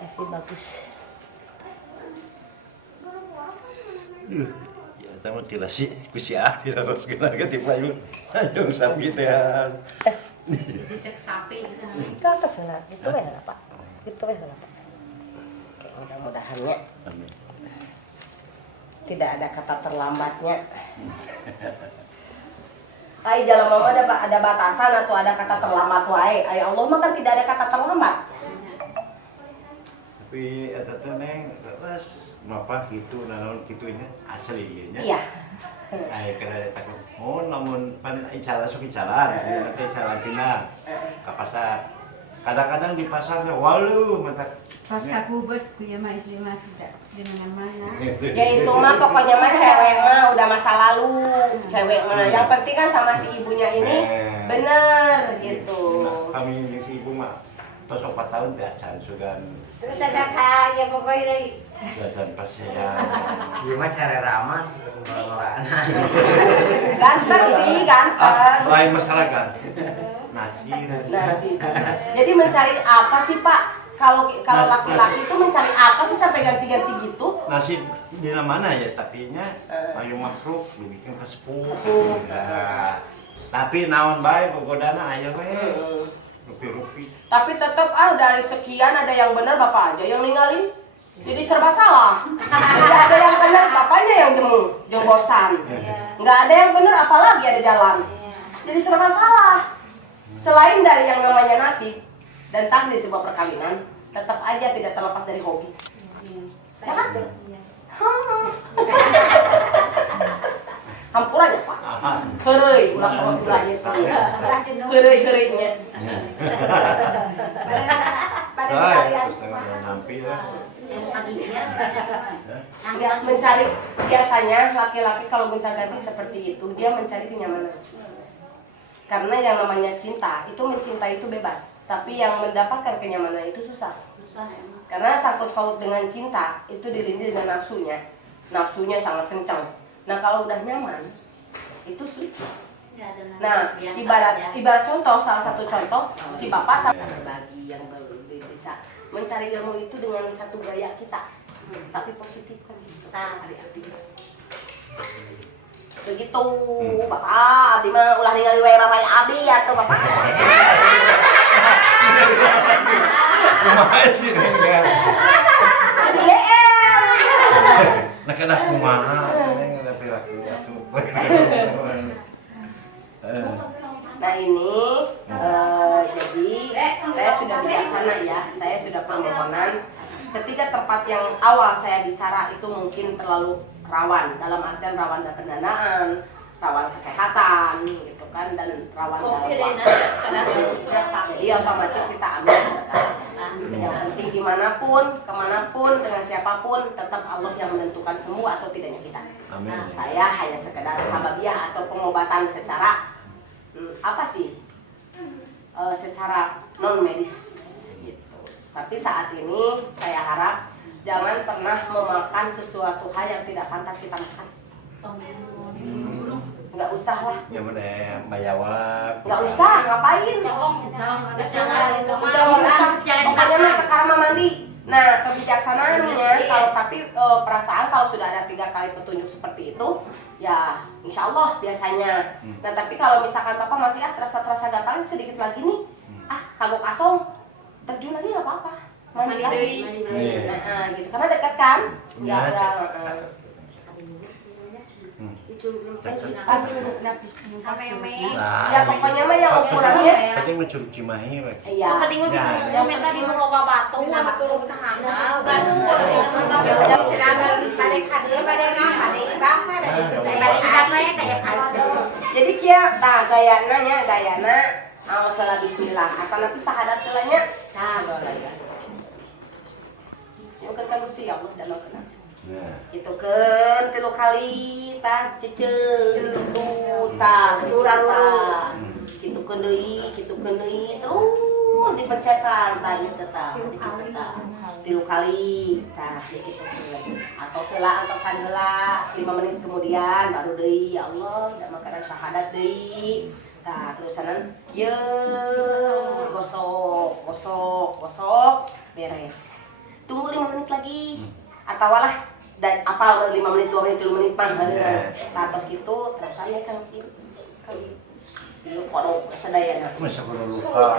Masih bagus. Ya sama tidak sih kusiah tidak harus kena ketipa yuk. Ayo sapi teh. Cek sapi di sana. Ke atas sana. Itu weh lah Pak. Itu weh lah Pak. Oke, mudah-mudahan ya. Amin. Tidak ada kata terlambatnya. Ay jalan mama ada batasan atau ada kata terlambat wae. Ay Allah mah kan tidak ada kata terlambat. Tapi eta teh neng terus mapa gitu naon kitunya asli ieu nya. Iya. Ai kada eta oh namun pan insyaallah sok insyaallah nanti insyaallah pindah ke pasar. Kadang-kadang di pasarnya walu mantap. Pas aku buat punya mah istri mah tidak di mana-mana. Ya itu mah pokoknya mah cewek mah udah masa lalu. Cewek mah yang penting kan sama si ibunya ini bener gitu. Kami yang si ibu mah tos 4 tahun dah can sugan. Terus ada ya pokoknya dari Gasan pas saya. Iya mah cara ramah orang-orang. Ganteng sih, ganteng. Lain masalah kan. Nasi. Jadi mencari apa sih Pak? Kalau laki-laki itu mencari apa sih sampai ganti-ganti gitu? Nasi di mana ya tapinya ayo makruh dibikin ke sepuh. Nah, tapi naon bae gogodana aya we. Rupi-rupi. Tapi tetap dari sekian ada yang benar Bapak aja yang ninggalin. Jadi serba salah. Tidak ada yang benar, bapaknya yang jemu, yang bosan. Nggak ada yang benar, apalagi ada jalan. Jadi serba salah. Selain dari yang namanya nasib dan takdir sebuah perkawinan, tetap aja tidak terlepas dari hobi. Ya kan? Hampurannya Pak. Heureuy, ulah ulah ieu. Heureuy-heureuy-nya. Nampi lah. Ya, mencari biasanya laki-laki kalau gonta-ganti seperti itu dia mencari kenyamanan. Karena yang namanya cinta itu mencintai itu bebas, tapi yang mendapatkan kenyamanan itu susah. Karena sangkut paut dengan cinta itu dilindungi dengan nafsunya sangat kencang. Nah kalau udah nyaman itu susah. Nah ibarat contoh, salah satu contoh si bapak sama berbagi yang bisa mencari ilmu itu dengan satu gaya kita, tapi positif kan kita hari aktivitas. Begitu bapak, abdi mah ulah ningali wae raraya abdi atuh bapak. Kumaha sih neng? Nah kana kumaha neng tapi laki atuh. Nah ini jadi saya sudah bijaksana ya, saya sudah permohonan ketika tempat yang awal saya bicara itu mungkin terlalu rawan, dalam artian rawan pendanaan, rawan kesehatan gitu kan, dan rawan dalam jadi otomatis kita ambil kan. Yang penting kemanapun dengan siapapun tetap Allah yang menentukan semua atau tidaknya kita. Nah, saya hanya sekedar sababiah atau pengobatan secara apa sih secara non medis gitu. Tapi saat ini saya harap jangan pernah memakan sesuatu hal yang tidak pantas kita makan. Nggak usah lah. Ya mana bayawak. Nggak usah, ngapain? Pokoknya mah sekarang mah mandi. Nah kebijaksanaannya tapi perasaan kalau sudah ada 3 kali petunjuk seperti itu ya insya Allah biasanya. Nah tapi kalau misalkan bapak masih terasa gatal sedikit lagi nih kagok asong terjun lagi nggak apa-apa mandi lagi. Nah gitu karena dekat kan ya ya pokoknya mah yang ukurannya penting mencurug cimahi iya penting mah bisa ngemet tadi mau loba batu turun ke handap kan jadi kia gayana salah bismillah apa nanti sahadat telanya golanya siukeun ka Gusti Allah dalam kenal itu kan 3 kali tah ceceu tah gitu kan deui terus dipencetkan tah ieu tah 3 kali tah gitu atau selang atau sanheula 5 menit kemudian baru deui ya Allah da makanan syahadat deui tah terusanan ye gosok beres. Tunggu 5 menit lagi. Atau lah dan apa 5 menit, 2 menit, 3 menit mah. Tatos gitu rasanya kan gitu. Ieu kono sadayana. Masa kudu lupa.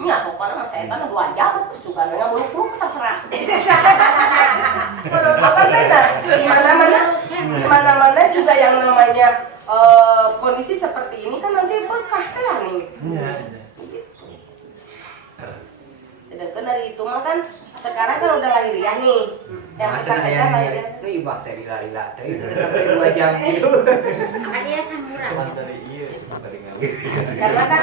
Nya pokoknya masa eta 2 jam suka ngabuluk-buluk terserah. Apa benar? Di mana-mana juga yang namanya kondisi seperti ini kan nanti bekah teh nih. Iya. Gitu. Sedangkan dari itu mah kan sekarang kan udah lahiriah nih. Yang kita kejar lahiriah. Ini bakteri lali-lali itu sampai 2 jam gitu. Makanya ya kan murah. Dari iya, dari ngawin. Karena kan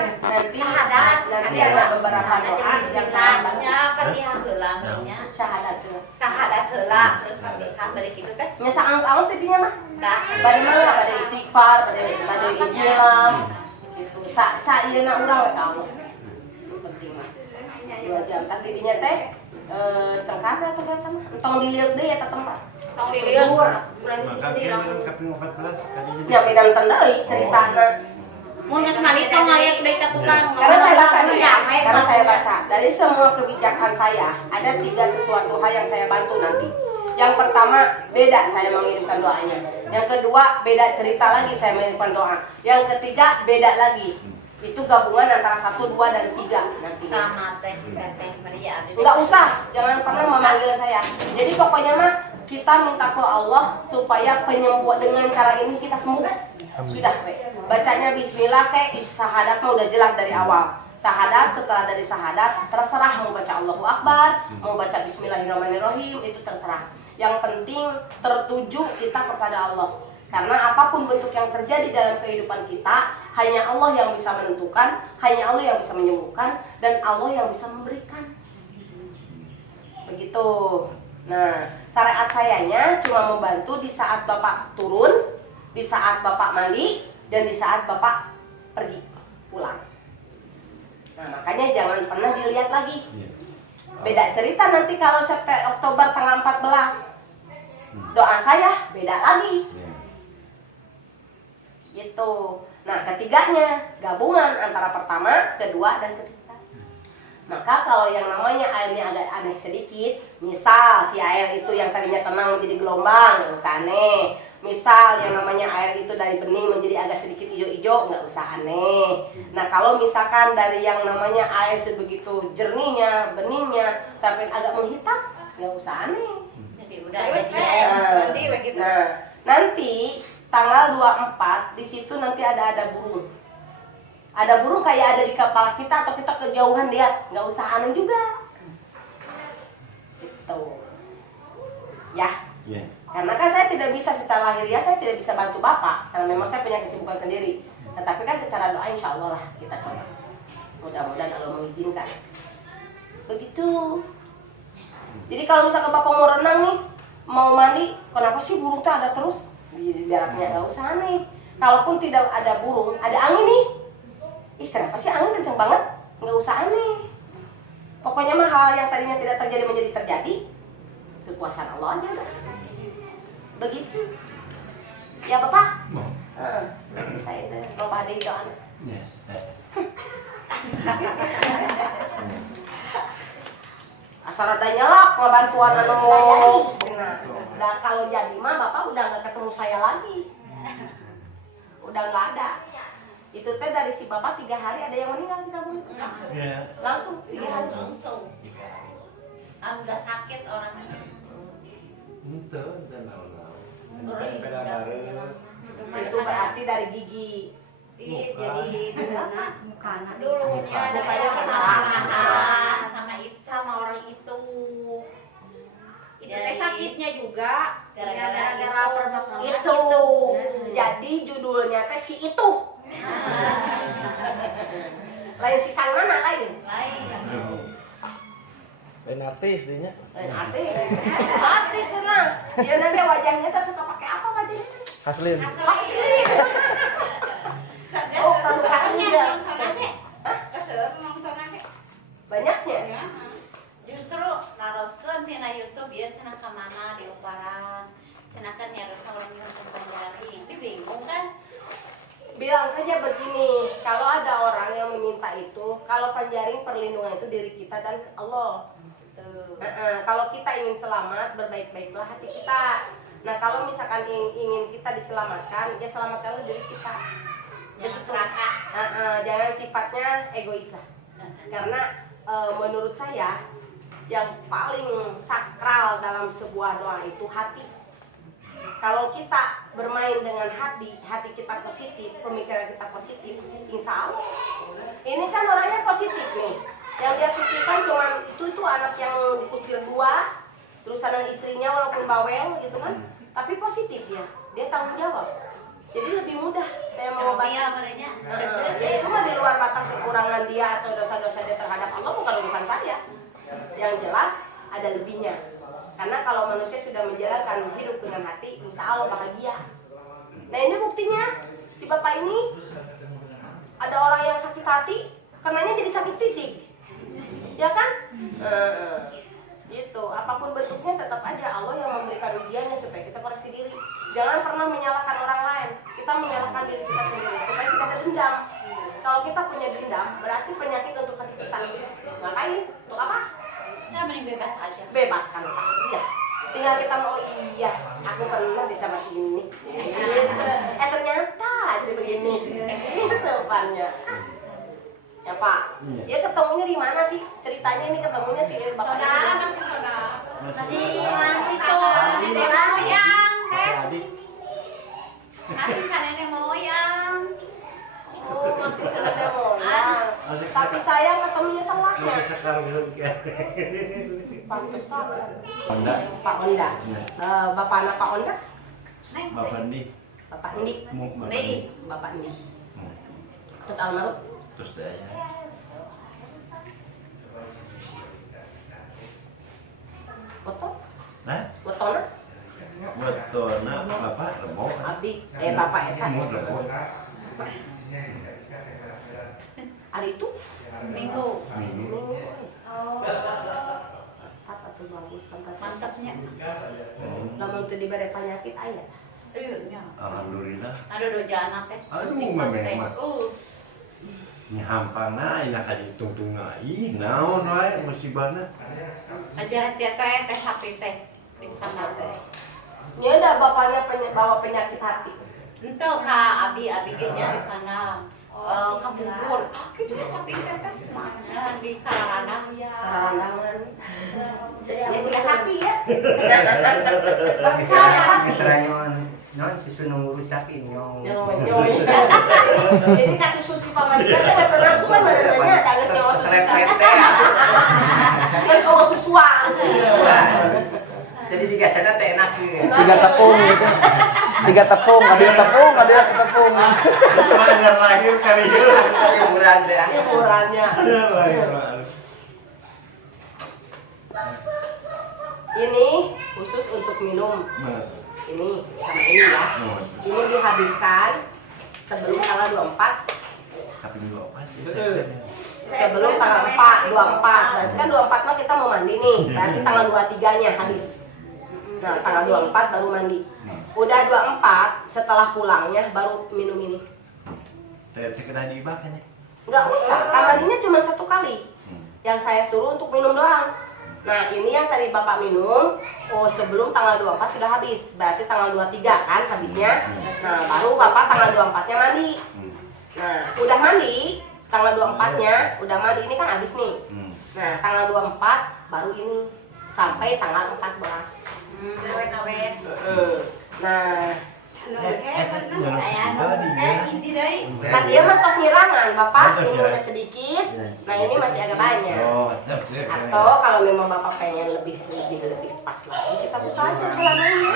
nanti ada beberapa doa yang sahabatnya Fatihah heula nya. syahadat tuh. Sahadat heula terus Fatihah bari kitu teh. Nya saang-saang tadinya mah. Tah. Bari mah pada istighfar, pada Islam. Gitu. Sa urang we ka Allah. Penting mah. 2 jam tak didinya teh cengkak atau saya mah. Entong dilieur deui eta tempat. Tong dilieur. Maka dia kaping 14 kali Nya pinanten deui ceritana. Mun geus mandi tong ngaliak deui ka tukang. Karena saya baca nih ya, karena saya baca dari semua kebijakan saya ada 3 sesuatu hal yang saya bantu nanti. Yang pertama beda saya mengirimkan doanya. Yang kedua beda cerita lagi saya mengirimkan doa. Yang ketiga beda lagi. Itu gabungan antara 1, 2 dan 3 nanti. Sama teh si Teteh Maria Abdi. Enggak usah, jangan pernah memanggil saya. Jadi pokoknya mah kita minta ke Allah supaya penyembuh dengan cara ini kita sembuh. Sudah, bacanya bismillah kayak syahadat mah udah jelas dari awal. Syahadat, setelah dari syahadat terserah mau baca Allahu Akbar, mau baca bismillahirrahmanirrahim, itu terserah. Yang penting tertuju kita kepada Allah. Karena apapun bentuk yang terjadi dalam kehidupan kita, hanya Allah yang bisa menentukan, hanya Allah yang bisa menyembuhkan, dan Allah yang bisa memberikan. Begitu. Nah, syariat sayanya cuma membantu di saat Bapak turun, di saat Bapak mandi, dan di saat Bapak pergi pulang. Nah, makanya jangan pernah dilihat lagi. Beda cerita nanti kalau Oktober tanggal 14. Doa saya beda lagi. Gitu. Nah, ketiganya gabungan antara pertama, kedua, dan ketiga. Maka kalau yang namanya airnya agak aneh sedikit, misal si air itu yang tadinya tenang menjadi gelombang, nggak usah aneh. Misal yang namanya air itu dari bening menjadi agak sedikit hijau-hijau, nggak usah aneh. Nah, kalau misalkan dari yang namanya air sebegitu jernihnya, beningnya sampai agak menghitam, nggak usah aneh. Jadi udah Nah, nanti tanggal 24 di situ nanti ada burung. Ada burung kayak ada di kepala kita atau kita kejauhan lihat, nggak usah aneh juga. Gitu. Ya. Karena kan saya tidak bisa secara lahiriah, saya tidak bisa bantu Bapak karena memang saya punya kesibukan sendiri. Tetapi kan secara doa insya Allah lah kita coba. Mudah-mudahan Allah mengizinkan. Begitu. Jadi kalau misalkan Bapak mau renang nih, mau mandi, kenapa sih burung tuh ada terus? Jaraknya nggak usah aneh. Kalaupun tidak ada burung, ada angin nih. Ih, kenapa sih angin kenceng banget? Nggak usah aneh. Pokoknya mah hal yang tadinya tidak terjadi menjadi terjadi. Kekuasaan Allah aja udah. Begitu. Ya Bapak? Saya itu kalau ada itu anak. Asal ada nyelak ngebantuan anu nah kalau jadi mah Bapak udah nggak ketemu saya lagi. Udah nggak ada. Itu teh dari si Bapak 3 hari ada yang meninggal di kampung. Langsung 3 hari. langsung. Udah sakit orangnya. Itu dan Itu berarti dari gigi. Jadi Mukana. dulunya ada kayak permasalahan sama orang itu. Itu teh sakitnya juga gara-gara permasalahan Itu. Jadi judulnya teh si itu. Lain si Kang mana lain? lain artis dia. Lain artis. Artis lah. Dia nanti wajahnya tuh suka pakai apa wajahnya? Haslin. Oh, kalau aslinya. Banyaknya. Justru naroskeun tina YouTube ieu cenah ka mana di Uparan. Cenah kan nyaros orang yang Banjaring. Dia bingung kan? Bilang saja begini, kalau ada orang yang meminta itu, kalau Panjaring perlindungan itu diri kita dan Allah. Gitu. Kalau kita ingin selamat, berbaik-baiklah hati kita. Nah, kalau misalkan ingin kita diselamatkan, ya selamatkanlah diri kita. Jangan serakah. Jangan sifatnya egois lah. Karena menurut saya yang paling sakral dalam sebuah doa itu hati. Kalau kita bermain dengan hati kita positif, pemikiran kita positif, insya Allah. Ini kan orangnya positif nih. Yang dia pikirkan cuman itu anak yang dikucil 2, terus ada istrinya walaupun bawel gitu kan, tapi positif ya, dia tanggung jawab. Jadi lebih mudah saya mengobati. Ya itu mah di luar batas kekurangan dia atau dosa-dosa dia terhadap Allah, bukan urusan saya. Yang jelas ada lebihnya. Karena kalau manusia sudah menjalankan hidup dengan hati, insya Allah bahagia. Nah ini buktinya, si bapak ini ada orang yang sakit hati, karenanya jadi sakit fisik, ya kan? Gitu. Apapun bentuknya tetap aja Allah yang memberikan ujiannya supaya kita koreksi diri. Jangan pernah menyalahkan orang lain. Kita menyalahkan diri kita sendiri supaya kita ada dendam. Kalau kita punya dendam, berarti penyakit untuk hati kita. Ngapain? Untuk apa? Ya mending bebas aja. Bebaskan saja. Tinggal kita mau, iya, aku pernah bisa bahas ini. Ternyata jadi begini. Itu depannya. Ya Pak, dia ketemunya di mana sih? Ceritanya ini ketemunya sih Bapak. Saudara masih saudara. Masih tuh nenek moyang, teh. Adik. Masih sa nenek moyang. Oh, masih nenek moyang. Masih Tapi saya ketemunya telatnya. Masih sekarang Pantesan. Honda. Pak Onda. Bapak anak Pak Onda? Bapak Ndi. Bapak Ndi. Nih, Bapak Ndi. Terus almarhum? Terus saya. Foto? Nah, Fotona? betul. Nah, Bapak remuk. Abdi. Bapak Eta. Remuk. Hari itu? minggu. Minggu. Oh. Atau bagus fantasi. Mantapnya. Lamun teu dibere penyakit aya. Iya. Alhamdulillah. Aduh do jana teh. Aduh, memang. Nyahampana ina kali tungtunga ih naon wae musibahna. Ajaran dia teh sapi teh. Di sana teh. Nya ada bapaknya bawa penyakit hati. Ente ka abi ge nyari kana kabubur. Kitu teh sapi teh mana di Kalarana. Karandangan. Jadi sudah sapi ya. Bisa mitra non susu ngurus sapi nyong. Nyoy. Jadi kasus susu pamajikan teh betul langsung kan mananya ada nyawa susu. Kan kalau susuan. Jadi digacana teh enak gitu. Siga tepung gitu. Siga tepung, ambil tepung. Semangat lahir kali ieu. Hiburan deh. Hiburannya. Ini khusus untuk minum. Ini sama ini ya. Ini dihabiskan sebelum tanggal 24. Tapi dulu apa? Sebelum tanggal 4, 24. Berarti kan 24 mah kita mau mandi nih. Berarti tanggal 23-nya habis. Nah, tanggal 24 baru mandi. Udah 24 setelah pulangnya baru minum ini. Teh kena diibah kan ya? Enggak usah, mandinya cuma 1 kali. Yang saya suruh untuk minum doang. Nah, ini yang tadi Bapak minum, sebelum tanggal 24 sudah habis. Berarti tanggal 23 kan habisnya. Nah, baru Bapak tanggal 24-nya mandi. Nah, udah mandi, tanggal 24-nya udah mandi, ini kan habis nih. Nah, tanggal 24 baru ini sampai tanggal 14. Awet-awet. Nah, kan dia mah tos ngirangan, Bapak ini udah sedikit. Nah, ini masih agak banyak. Atau kalau memang Bapak pengen lebih pas lagi, kita buka aja celananya.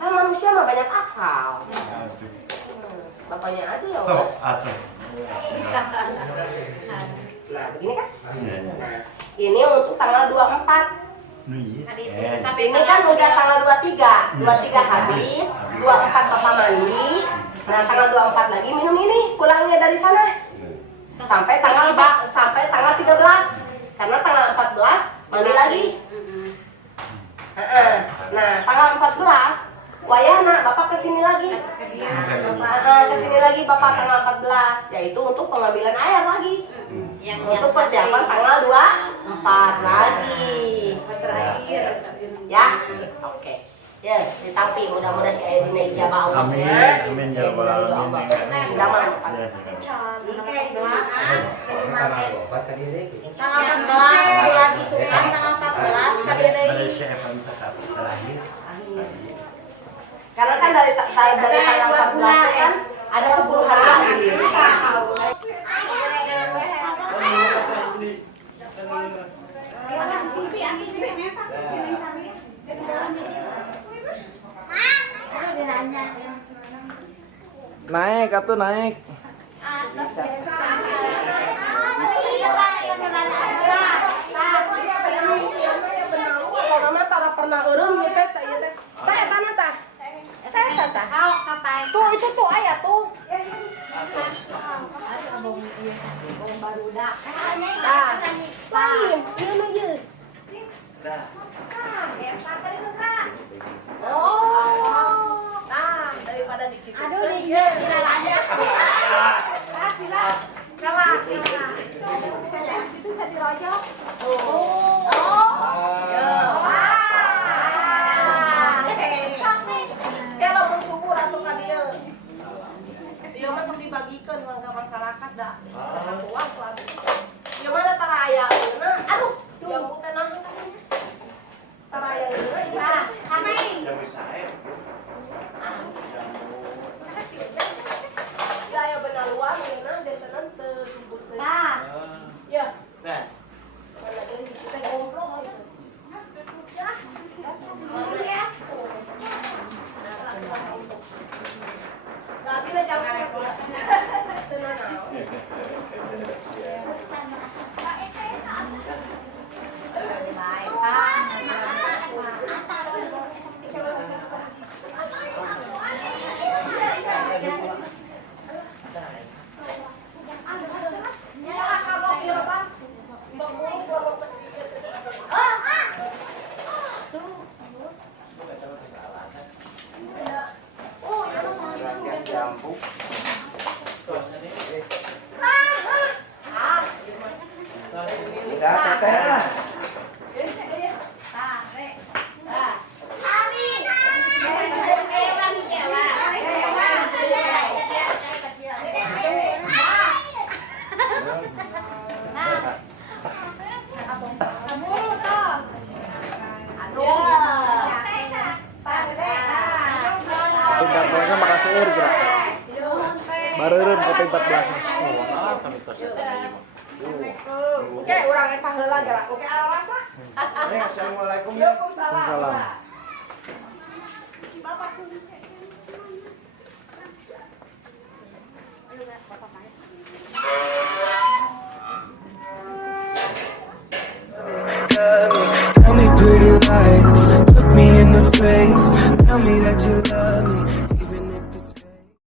Kan manusia mah banyak akal. Bapaknya aja ya. Nah, begini kan? Nah, ini untuk tanggal 24. Ini kan udah tanggal 23. 23 habis, 24 Bapak mandi. Nah, tanggal 24 lagi minum ini, pulangnya dari sana. Sampai tanggal 13. Karena tanggal 14 mandi lagi. Nah, tanggal 14 wayahna Bapak kesini lagi. Kesini lagi Bapak tanggal 14, yaitu untuk pengambilan air lagi. Untuk persiapan tanggal 24 lagi. terakhir. Ya, oke. Ya, tapi mudah-mudahan si Aidin ijabah Allah Amin, ya. amin ya rabbal alamin. Sudah mah. Obat tadi deh. Tanggal 14 bulan isukan tanggal 14 tadi Ada deui. si Evan tetap terakhir. Karena kan dari tanggal 14 kan ada 10 hari lagi. Naik atuh naik. Mama tak pernah urung nyepet saya teh. Teh tanah tah. Teh. Tuh itu tuh ayah tuh. Lain, ieu mah ieu. Oh. Nah, daripada dikit. Aduh di aja. Sila. Coba. Itu bisa dirojok. Kalau mensyukur atau kan dia. Dia masuk dibagikan ke masyarakat dah. Dapat uang tuh. Ya mana tara aya ayeuna? Aduh, jamu teh nah. Tara aya ayeuna. Nah, amin. Yang bisa Ya aya benar luar ayeuna dentenan teu jemput teh. Nah, Ya. Nah, Mana deui kita gomplong gitu. ya. Nggak bisa jamu. Tenang. Jambu. Udah teteh lah. Tingkat belakang makasih gerak. Bareureun sampai 14. Oke, urang eta heula gerak. Oke, arasa. Assalamualaikum. Waalaikumsalam. Tell me pretty lies, look me in the face. Tell me that you love